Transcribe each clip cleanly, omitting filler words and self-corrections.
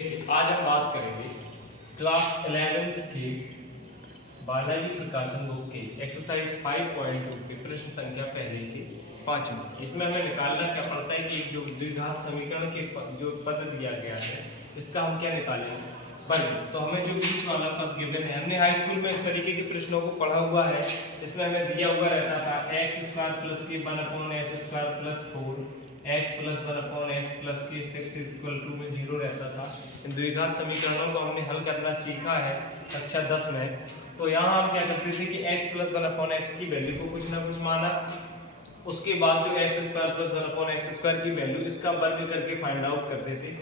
आज हम बात करेंगे क्लास 11th की बालाजी प्रकाशन बुक के एक्सरसाइज 5.2 के प्रश्न संख्या पहले के 5 इसमें हमें निकालना क्या पड़ता है कि जो द्विघात समीकरण के जो पद दिया गया है इसका हम क्या निकालेंगे वर्ग। तो हमें जो बीच वाला पद गिवन है, हमने हाई स्कूल में इस तरीके के प्रश्नों को पढ़ा हुआ है जिसमें हमें दिया हुआ रहता था x² प्लस के 1/x² plus 4 x plus 1/x plus के 6 इक्वल टू में 0 रहता था। इन द्विघात समीकरणों को हमने हल करना सीखा है कक्षा 10 में। तो यहाँ हम क्या करते थे कि x प्लस 1/x की वैल्यू को कुछ ना कुछ माना, उसके बाद जो x² प्लस 1/x² की वैल्यू इसका वर्ग करके फाइंड आउट करते थे,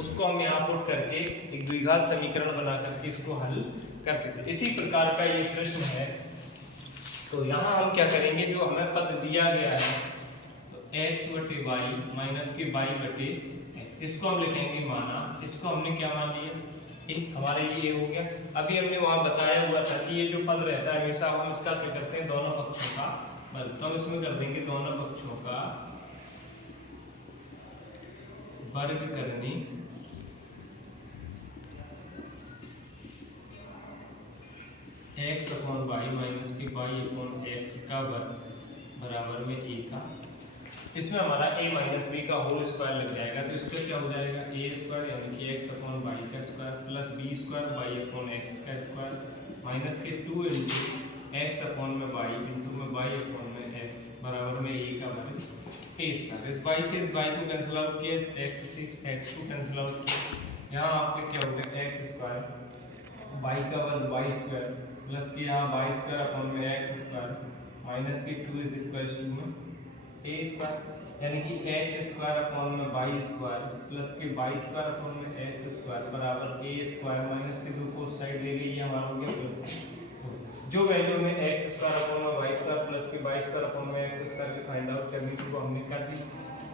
उसको हम यहाँ पुट करके एक द्विघात समीकरण बना करके इसको हल करते थे। इसी प्रकार का ये प्रश्न है। तो यहाँ हम क्या करेंगे, जो हमें पद दिया गया है तो x बटे वाई माइनस के वाई बटे x, इसको हम लिखेंगे माना, इसको हमने क्या मान लिया ए, हमारे ये हो गया। अभी हमने वहाँ बताया हुआ था कि ये जो पद रहता है हमेशा हम इसका क्या करते हैं, दोनों पक्षों का वर्ग। तो हम इसमें कर देंगे दोनों पक्षों का वर्ग करने x अपॉन वाई माइनस के वाई अपॉन एक्स का वर्ग बराबर में a का, इसमें हमारा a माइनस बी का होल स्क्वायर लग जाएगा। तो इसका क्या हो जाएगा a स्क्वायर यानी कि x अपॉन वाई का square plus b square Y upon X का स्क्वायर माइनस के 2 इंटू एक्स अपॉन में वाई इंटू में वाई अपॉन में एक्स बराबर में a का वर्ग a स्क्वायर। इस y से इस y को कैंसिल आउट किया, इस x से इस x को कैंसिल आउट किया। यहाँ आपके क्या हो गया x स्क्वायर y का वर्ग y स्क्वायर प्लस के यहाँ वाई स्क्वायर अपॉन में एक्स स्क्वायर माइनस के 2 इज इक्वल्स टू में ए स्क्वायर यानी कि एक्स स्क्वायर अपॉन में वाई स्क्वायर प्लस के वाई स्क्वायर अपॉन में एक्स स्क्वायर बराबर ए स्क्वायर माइनस के 2 को साइड ले गई, ये हमारा हो गया प्लस जो वैल्यू में एक्स स्क्वायर अपॉन में वाई स्क्वायर प्लस के वाई स्क्वायर अपॉन में एक्स स्क्वायर की फाइंड आउट करनी थी वो हमने कर दी।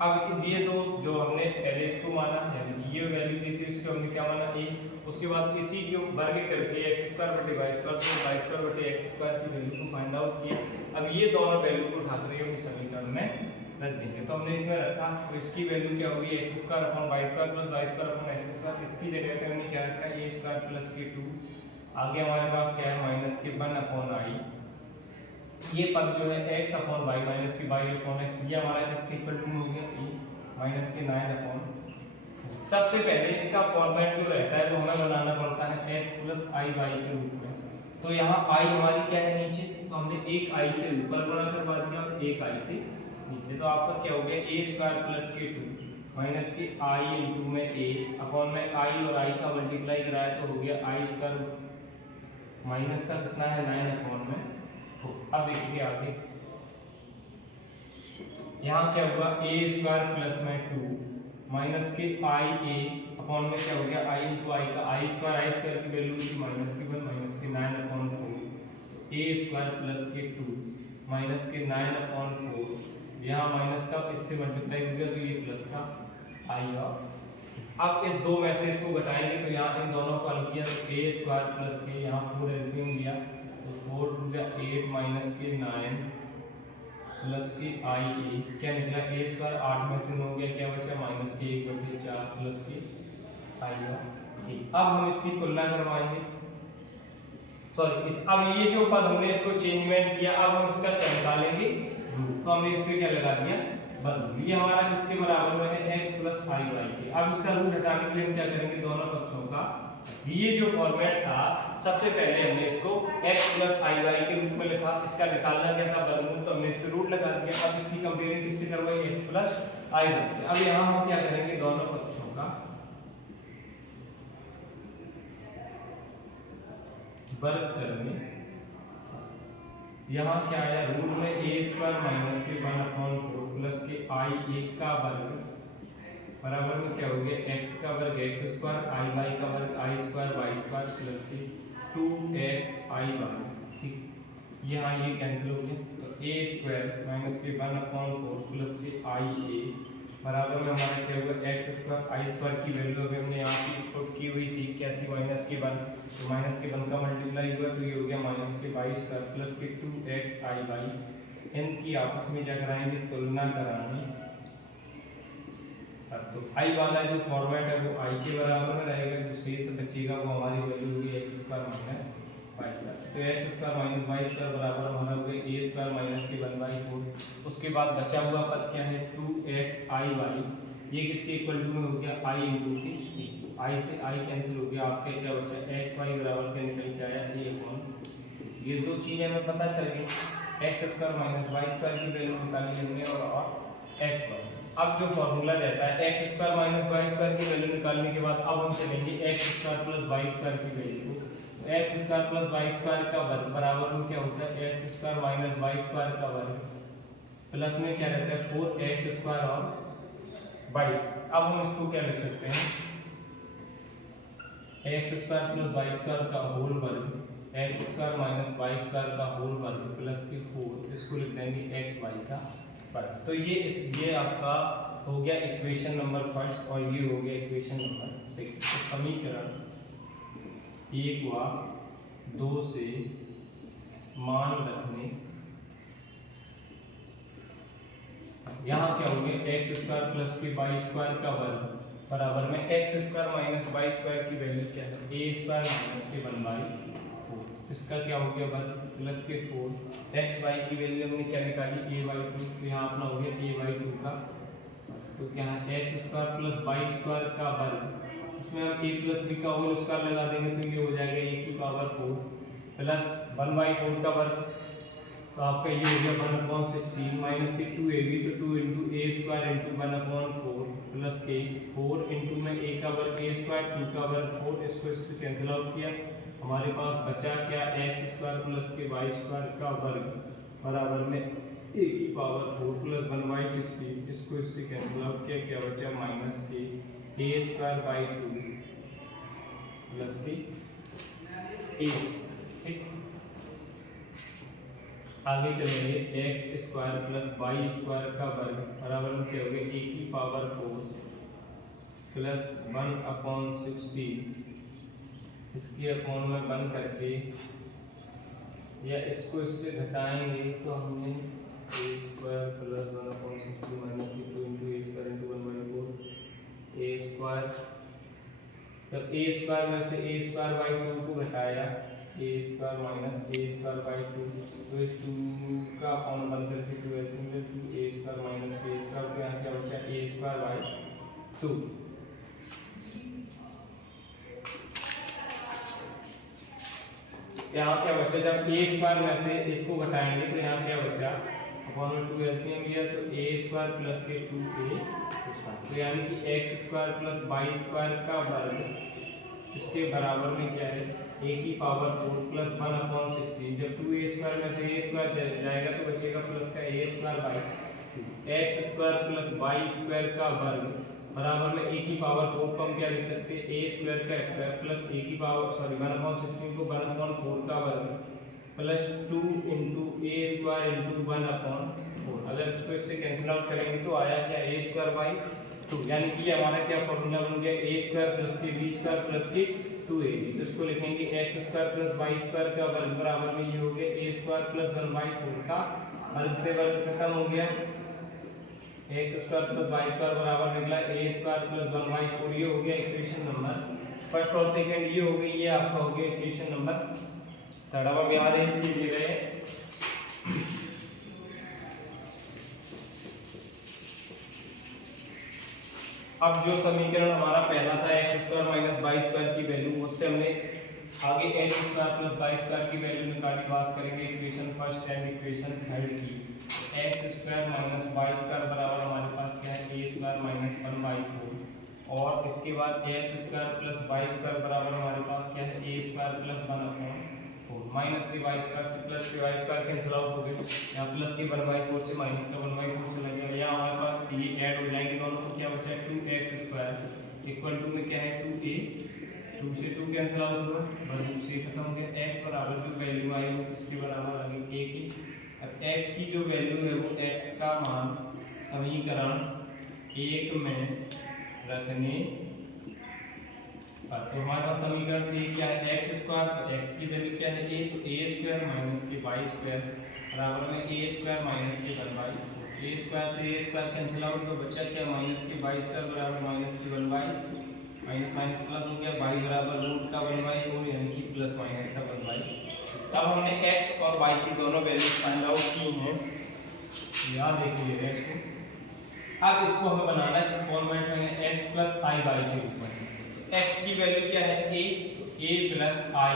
अब ये दो जो हमने पहले इसको माना यानी कि ये वैल्यू थी तो इसको हमने क्या माना ए, उसके बाद इसी के वर्ग करके x² बटे y² प्लस y² बटे x² की वैल्यू को फाइंड आउट किया। अब ये दोनों वैल्यू को उठा कर हम समीकरण में रख देंगे। तो हमने इसमें रखा तो इसकी वैल्यू क्या होगी x² upon y² plus y² upon x², इसकी जगह पे हमने क्या रखा a² प्लस के 2, आगे हमारे पास क्या है माइनस के 1 अपॉन i, ये पद जो है x अपॉन y माइनस के y अपॉन x, ये हमारा किसके इक्वल टू हो गया e माइनस के 9 अपॉन। सबसे पहले इसका फॉर्मेट जो रहता है वो हमें बनाना पड़ता है x प्लस आई वाई के रूप में। तो यहाँ i हमारी क्या है नीचे, तो हमने एक i से ऊपर बड़ा करवा दिया और एक i से नीचे। तो आपका क्या हो गया a² प्लस के 2 माइनस के i इंटू में a अपॉन में i और i का मल्टीप्लाई कराया तो हो गया i² माइनस का कितना है 9 अपॉन में 4। अब देखिए आगे यहाँ क्या होगा a² प्लस में 2 माइनस के आई ए अपॉन में क्या हो गया आई इंटू आई का आई² की वैल्यू थी माइनस के 1 माइनस के 9 अपॉन 4, तो a² प्लस के 2 माइनस के 9 अपॉन 4, यहाँ माइनस का इससे मल्टीप्लाई हो गया तो ये प्लस का आई और अब इस दो मैसेज को घटाएंगे तो यहाँ इन दोनों को हल किया तो a² प्लस के यहाँ 4 एलसीएम लिया तो 4 टू द 8 माइनस के 9 प्लस के आई ए क्या निकला a² 8 में से 9 गया क्या बचा माइनस के 1/4 प्लस के आई ए। अब हम इसकी तुलना करवाएंगे, सॉरी इस अब ये जो पद हमने इसको चेंजमेंट किया, अब हम इसका क्या निकालेंगे रूट। तो हमने इस पे क्या लगा दिया बदलू, ये हमारा किसके बराबर में है x प्लस आई वाई के। अब इसका रूट हटाने के लिए हम क्या करेंगे दोनों पक्षों का, ये जो फॉर्मेट था सबसे पहले हमने इसको x प्लस आई वाई के रूप में लिखा, इसका निकालना क्या था वर्गमूल, तो हमने इस पे रूट लगा दिया। अब इसकी कंपेयरिंग किससे करवाई x प्लस आई वाई से। अब यहाँ हम क्या करेंगे दोनों पक्षों का वर्ग करने, यहाँ क्या आया रूट में a² माइनस के 1/4 प्लस के i एक का वर्ग बराबर में क्या हो गया x का वर्ग x² आई वाई का वर्ग i² y² प्लस के 2x आई वर्ग। ठीक, यहाँ ये कैंसिल हो गया तो a² माइनस के 1/4 प्लस के i a बराबर में हमारा क्या होगा x² i² की वैल्यू अभी हमने यहाँ की पुट की हुई थी क्या थी माइनस के 1, तो माइनस के 1 का मल्टीप्लाई हुआ तो ये हो गया माइनस के y² प्लस के 2x आई वाई। इनकी आपस में क्या कराएंगे तुलना कराएंगे। तो आई वाला जो फॉर्मेट है वो आई के बराबर में रहेगा, जो शेष बचेगा वो हमारी वैल्यू होगी x square minus Y square. तो x square minus Y square बराबर हमारा हो गया ए स्क्वायर माइनस के 1/4। उसके बाद बचा हुआ पद क्या है 2x आई वाई, ये किसके इक्वल टू में हो गया आई इंटू के, आई से आई कैंसिल हो गया, आपके क्या बचा एक्स वाई बराबर क्या निकल के आया ए अपॉन, ये दो चीज़ें हमें पता चल गई, X square minus Y square की वैल्यू निकाली हमने और एक्स वाई। अब जो फॉर्मूला रहता है X square minus Y square की वैल्यू निकालने के बाद अब हम चलेंगे X square plus Y square की वैल्यू को। तो x square plus Y square का वर्ग बराबर में क्या होता है X square minus Y square का वर्ग प्लस में क्या रहता है 4x स्क्वायर और वाई। अब हम इसको क्या लिख सकते हैं X square plus Y square का होल वर्ग X square minus Y square का होल वर्ग प्लस के 4, इसको लिख देंगे एक्स वाई का वर्ग। तो ये आपका हो गया इक्वेशन नंबर फर्स्ट और ये हो गया इक्वेशन नंबर सेकंड। तो समीकरण 1 व 2 से मान रखने, यहाँ क्या हो गया एक्स स्क्वायर प्लस के वाई स्क्वायर का वर्ग बराबर में X square minus Y square की वैल्यू क्या है ए स्क्वायर माइनस के 1/4, इसका क्या हो गया वर्ग प्लस के 4, एक्स वाई की वैल्यू हमने क्या निकाली a/2, तो यहाँ अपना हो गया a/2 का, तो क्या है X square plus Y square का वर्ग, इसमें हम a प्लस b का होल स्क्वायर लगा देंगे तो ये हो जाएगा a की पावर 4 प्लस 1/4 का वर्ग, तो आपका ये हो गया 1/16 माइनस के 2ab, तो 2 इंटू ए स्क्वायर इंटू 1/4 प्लस के 4 इंटू में a का वर्ग a स्क्वायर 2 का वर्ग 4, इसको इससे कैंसिल आउट किया, हमारे पास बचा क्या एक्स स्क्वायर प्लस के वाई स्क्वायर का वर्ग बराबर में a की पावर 4 प्लस 1/16, इसको इससे कैंसिल आउट किया, क्या बचा माइनस के a स्क्वायर बाई 2 प्लस के a। ठीक, आगे चलेंगे X square plus Y square का वर्ग बराबर में क्या हो गया a की पावर 4 प्लस 1/16, इसके अपॉन में बंद करके या इसको इससे घटाएंगे तो हमने a square plus 1/16 minus 2 into A square into 1/4 A square, जब a स्क्वायर में से a स्क्वायर बाई 2 को घटाया a square minus a square by 2, तो इस 2 का अपॉन बंद करके 2 ऐसे 2 a square minus a square, तो यहाँ क्या बचा a स्क्वायर बाई 2। यहाँ क्या बचा जब a स्क्वायर में से इसको घटाएंगे तो यहाँ क्या बचा अपॉन में 2 एलसीएम लिया तो a स्क्वायर प्लस के 2a स्क्वायर, तो यानी कि X square plus Y square का वर्ग इसके बराबर में क्या है a की पावर 4 प्लस 1/16, जब 2a स्क्वायर में से a स्क्वायर जाएगा तो बचेगा प्लस का a square by 2, X square plus Y square का वर्ग बराबर में a की पावर 4 को हम क्या लिख सकते हैं a स्क्वायर का स्क्वायर प्लस a की पावर 1/16 को 1/4 का वर्ग प्लस 2 इंटू ए स्क्वायर इंटू 1/4। अगर इसको इससे कैंसिल आउट करेंगे तो आया क्या a स्क्वायर बाई 2, यानी कि हमारा क्या फॉर्मूला बन गया a स्क्वायर प्लस के b स्क्वायर प्लस के 2ab, तो इसको लिखेंगे X square plus Y square का वर्ग बराबर में ये हो गया a स्क्वायर प्लस 1/4 का वर्ग से वर्ग खत्म हो गया, X square plus Y square बराबर निकला a स्क्वायर प्लस 1/4, ये हो गया इक्वेशन नंबर फर्स्ट और सेकंड, ये हो गई, ये आपका हो गया इक्वेशन नंबर थर्ड। अब यहाँ रेंज कीजिए गए अब जो समीकरण हमारा पहला था x square minus Y square की वैल्यू, उससे हमने आगे x square plus Y square की वैल्यू निकाली, बात करेंगे equation first and equation third की। X square minus Y square बराबर हमारे पास क्या है ए स्क्वायर माइनस 1/4, और इसके बाद X square plus Y square बराबर हमारे पास क्या है ए स्क्वायर प्लस 1/4, माइनस के वाई स्क्वायर से प्लस के वाई स्क्वायर कैंसिल आउट हो गए, यहाँ प्लस के 1/4 से माइनस का 1/4 चला गया, यहाँ हमारे पास ये ऐड हो जाएंगे दोनों, तो क्या बचा है 2x स्क्वायर इक्वल टू में क्या है 2a, 2 से 2 कैंसिल आउट हुआ, बस से खत्म हो गया, x बराबर जो वैल्यू आई वो किसके बराबर आ गई a की। अब x की जो वैल्यू है वो x का मान समीकरण 1 में रखने पर, तो हमारे पास समीकरण 1 क्या है एक्स स्क्वायर, तो x की वैल्यू क्या है a, तो a स्क्वायर माइनस के वाई स्क्वायर बराबर में a स्क्वायर माइनस के 1/4, ए स्क्वायर से ए स्क्वायर कैंसिल आउट, तो बचा क्या माइनस के बाई स्क्वायर बराबर माइनस की 1/, माइनस माइनस प्लस हो गया, बाई बराबर रूट का 1/4 यानी कि प्लस माइनस का 1/। अब हमने x और y की दोनों वैल्यू फाइंड आउट की हैं, याद देख लीजिएगा इसको। अब इसको हमें बनाना है किस फॉर्मेट में, x प्लस i y के रूप में। x की वैल्यू क्या है a, तो a प्लस i,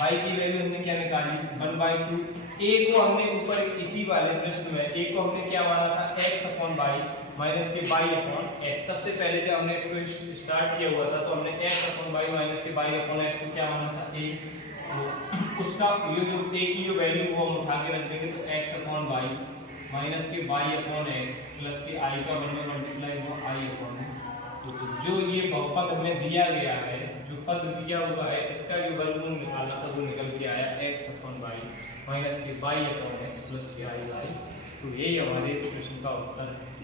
y की वैल्यू हमने क्या निकाली 1/2। a को हमने ऊपर इसी वाले प्रश्न में a को हमने क्या माना था x अपॉन y माइनस के y अपॉन x। सबसे पहले जब हमने इसको स्टार्ट किया हुआ था तो हमने x अपॉन y माइनस के y अपॉन x को क्या माना था a, तो उसका ये जो a की जो वैल्यू वो हम उठा के रख देंगे, तो x अपॉन y माइनस के y अपॉन x प्लस के i का 1 में मल्टीप्लाई हुआ i अपॉन, तो जो ये बहुपद हमें दिया गया है, जो पद दिया हुआ है, इसका जो वर्गमूल निकाला था वो निकल के आया x अपॉन y माइनस के y अपॉन x प्लस के i। तो यही हमारे इस प्रश्न का उत्तर है।